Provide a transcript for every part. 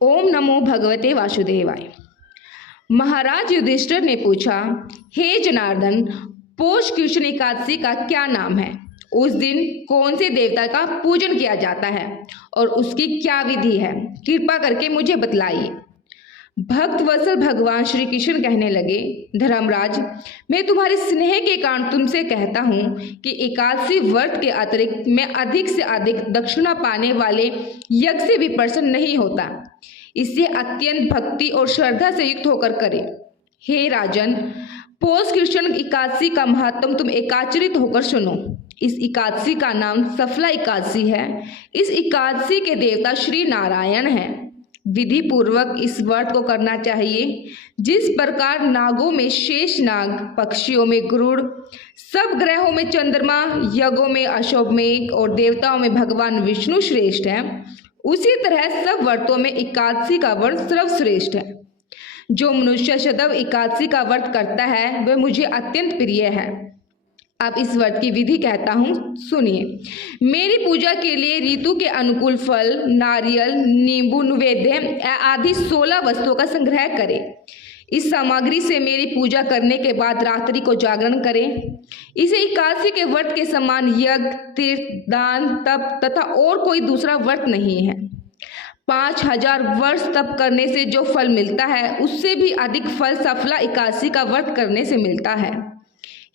ओम नमो भगवते वासुदेवाय। महाराज युधिष्ठिर ने पूछा, हे जनार्दन, पौष कृष्ण एकादशी का क्या नाम है? उस दिन कौन से देवता का पूजन किया जाता है और उसकी क्या विधि है? कृपा करके मुझे बतलाइए। भक्त वत्सल भगवान श्री कृष्ण कहने लगे, धर्मराज, मैं तुम्हारे स्नेह के कारण तुमसे कहता हूँ कि एकादशी व्रत के अतिरिक्त मैं अधिक से अधिक दक्षिणा पाने वाले यज्ञ से भी प्रसन्न नहीं होता। इसे अत्यंत भक्ति और श्रद्धा से युक्त होकर करें। हे राजन, पौष कृष्ण एकादशी का महत्व तुम एकाचरित होकर सुनो। इस एकादशी का नाम सफला एकादशी है। इस एकादशी के देवता श्री नारायण हैं। विधि पूर्वक इस व्रत को करना चाहिए। जिस प्रकार नागों में शेष नाग, पक्षियों में गरुड़, सब ग्रहों में चंद्रमा, यज्ञों में अश्वमेघ और देवताओं में भगवान विष्णु श्रेष्ठ हैं, उसी तरह सब व्रतों में एकादशी का व्रत सर्वश्रेष्ठ है। जो मनुष्य सदैव एकादशी का व्रत करता है वह मुझे अत्यंत प्रिय है। अब इस व्रत की विधि कहता हूँ, सुनिए। मेरी पूजा के लिए ऋतु के अनुकूल फल, नारियल, नींबू, नैवेद्य आदि 16 वस्तुओं का संग्रह करें। इस सामग्री से मेरी पूजा करने के बाद रात्रि को जागरण करें। इसे एकादशी के व्रत के समान यज्ञ, तीर्थ, दान, तप तथा और कोई दूसरा व्रत नहीं है। 5000 वर्ष तप करने से जो फल मिलता है उससे भी अधिक फल सफला एकादशी का व्रत करने से मिलता है।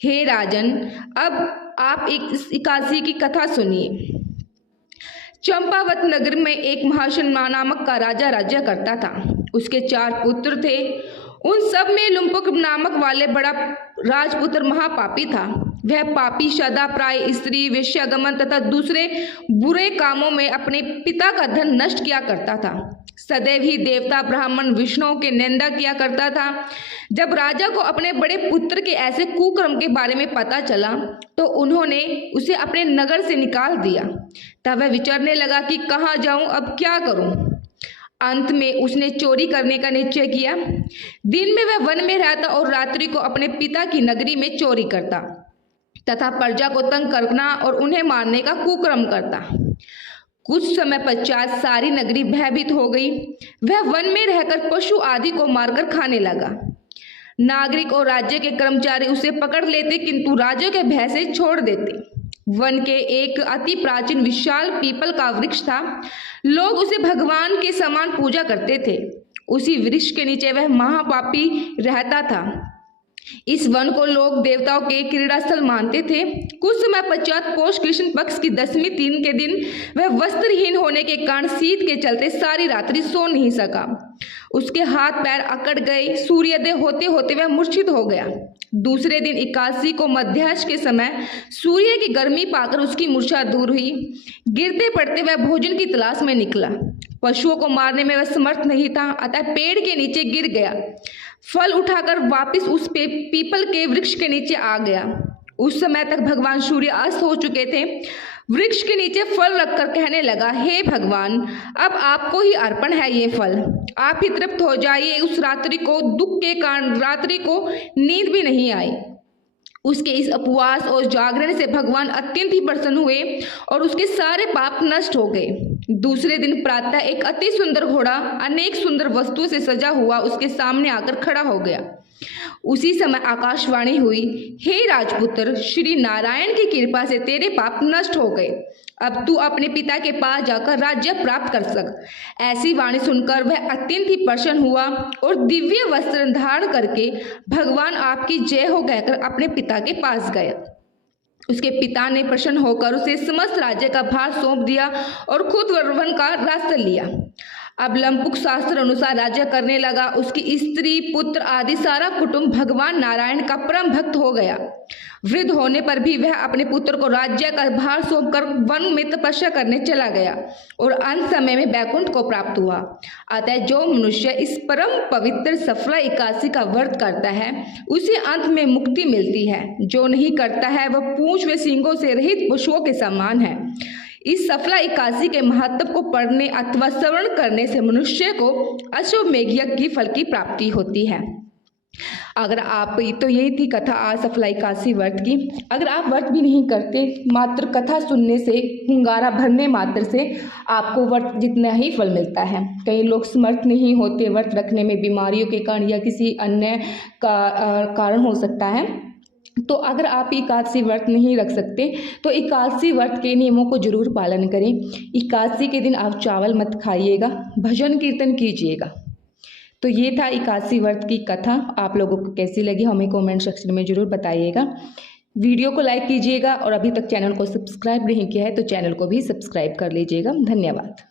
हे राजन, अब आप इस एकादशी की कथा सुनिए। चंपावत नगर में एक महाशन नामक का राजा राज्य करता था। उसके 4 पुत्र थे। उन सब में लुम्पक नामक वाले बड़ा राजपुत्र महापापी था। वह पापी सदा प्राय स्त्री, वेश्यागमन तथा दूसरे बुरे कामों में अपने पिता का धन नष्ट किया करता था। सदैव ही देवता, ब्राह्मण, विष्णु की निंदा किया करता था। जब राजा को अपने बड़े पुत्र के ऐसे कुकर्म के बारे में पता चला तो उन्होंने उसे अपने नगर से निकाल दिया। तब वह विचारने लगा कि कहाँ जाऊं, अब क्या करूं। अंत में उसने चोरी करने का निश्चय किया। दिन में वह वन में रहता और रात्रि को अपने पिता की नगरी में चोरी करता तथा प्रजा को तंग करना और उन्हें मारने का कुकर्म करता। कुछ समय पश्चात सारी नगरी भयभीत हो गई। वह वन में रहकर पशु आदि को मारकर खाने लगा। नागरिक और राज्य के कर्मचारी उसे पकड़ लेते किंतु राजा के भय से छोड़ देते। वन के एक अति प्राचीन विशाल पीपल का वृक्ष था। लोग उसे भगवान के समान पूजा करते थे। उसी वृक्ष के नीचे वह महापापी रहता था। इस वन को लोग देवताओं के क्रीड़ा स्थल मानते थे। कुछ समय पश्चात पौष कृष्ण पक्ष की 10वीं दिन के दिन वह वस्त्रहीन होने के कारण शीत के चलते सारी रात्रि सो नहीं सका। उसके हाथ पैर अकड़ गए। सूर्योदय होते होते वह मूर्छित हो गया। दूसरे दिन एकादशी को मध्याह्न के समय सूर्य की गर्मी पाकर उसकी मूर्छा दूर हुई। गिरते पड़ते वह भोजन की तलाश में निकला। पशुओं को मारने में वह समर्थ नहीं था, अतः पेड़ के नीचे गिर गया। फल उठाकर वापस उस पीपल के वृक्ष के नीचे आ गया। उस समय तक भगवान सूर्य अस्त हो चुके थे। वृक्ष के नीचे फल रखकर कहने लगा, हे भगवान, अब आपको ही अर्पण है ये फल। आप ही तृप्त हो जाइए। उस रात्रि को दुख के कारण रात्रि को नींद भी नहीं आई। उसके इस उपवास और जागरण से भगवान अत्यंत ही प्रसन्न हुए और उसके सारे पाप नष्ट हो गए। दूसरे दिन प्रातः एक अति सुंदर घोड़ा अनेक सुंदर वस्तुओं से सजा हुआ उसके सामने आकर खड़ा हो गया। उसी समय आकाशवाणी हुई, हे राजपुत्र, श्री नारायण की कृपा से तेरे पाप नष्ट हो गए। अब तू अपने पिता के पास जाकर राज्य प्राप्त कर सक। ऐसी वाणी सुनकर वह अत्यंत ही प्रसन्न हुआ और दिव्य वस्त्र धारण करके भगवान आपकी जय हो कहकर अपने पिता के पास गया। उसके पिता ने प्रसन्न होकर उसे समस्त राज्य का भार सौंप दिया और खुद वन का रास्ता लिया। अब लंपुक शास्त्र अनुसार राज्य करने लगा। उसकी स्त्री, पुत्र आदि सारा कुटुंब भगवान नारायण का परम भक्त हो गया। वृद्ध होने पर भी वह अपने पुत्र को राज्य का भार सौंपकर वन में तपस्या करने चला गया और अंत समय में वैकुंठ को प्राप्त हुआ। अतः जो मनुष्य इस परम पवित्र सफला एकादशी का व्रत करता है उसे अंत में मुक्ति मिलती है। जो नहीं करता है वह पूंछ व सींगों से रहित पशुओं के समान है। इस सफला एकादशी के महत्व को पढ़ने अथवा श्रवण करने से मनुष्य को अश्वमेध यज्ञ की फल की प्राप्ति होती है। अगर आप तो यही थी कथा आज सफल एकादशी व्रत की। अगर आप व्रत भी नहीं करते, मात्र कथा सुनने से, हुंगारा भरने मात्र से आपको व्रत जितना ही फल मिलता है। कई लोग समर्थ नहीं होते व्रत रखने में, बीमारियों के कारण या किसी अन्य कारण हो सकता है। तो अगर आप एकादशी व्रत नहीं रख सकते तो एकादशी व्रत के नियमों को जरूर पालन करें। एकादशी के दिन आप चावल मत खाइएगा, भजन कीर्तन कीजिएगा। तो ये था एकादशी व्रत की कथा। आप लोगों को कैसी लगी हमें कमेंट सेक्शन में ज़रूर बताइएगा। वीडियो को लाइक कीजिएगा और अभी तक चैनल को सब्सक्राइब नहीं किया है तो चैनल को भी सब्सक्राइब कर लीजिएगा। धन्यवाद।